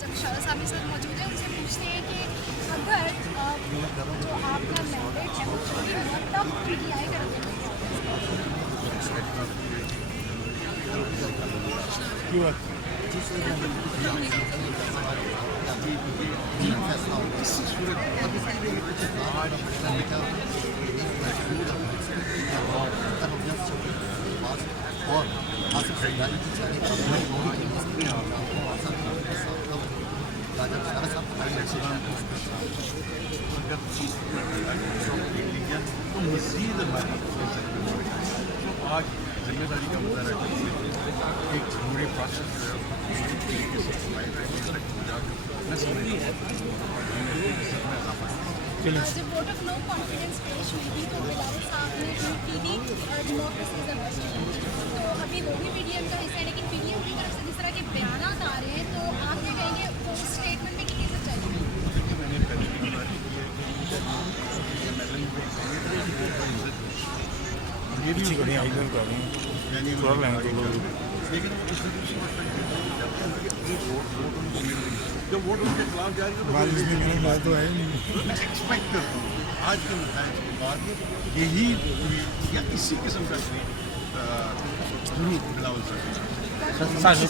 जब शाह साहब इस वक्त मौजूद हैं उनसे पूछते हैं कि अगर जो आपका मैंडेट है वो चोरी हुआ तब पीटीआई का रवैया क्यों और आसिफ सरदारी की सारी तो मज़ीद हमारी तो आज जिम्मेदारी का मुद्दा है एक जरूरी प्रोसेस जो है जब वोट ऑफ नो कॉन्फिडेंस पेश हुई थी तो बिलावल साहब ने ट्वीट की थी डेमोक्रेसी इज द बेस्ट। तो अभी वो भी पीडीएम का हिस्सा है, लेकिन पीडीएम की तरफ से जिस तरह के बयान आ रहे हैं तो आप क्या कहेंगे वो स्टेटमेंट में कितनी सच्चाई है? मैंने पहले भी बात की है ये भी लेकिन जब वोट उनके खिलाफ जाएगा तो एक्सपेक्ट करता हूँ आज के नतज के बाद यही या इसी किस्म का बिलावल साहब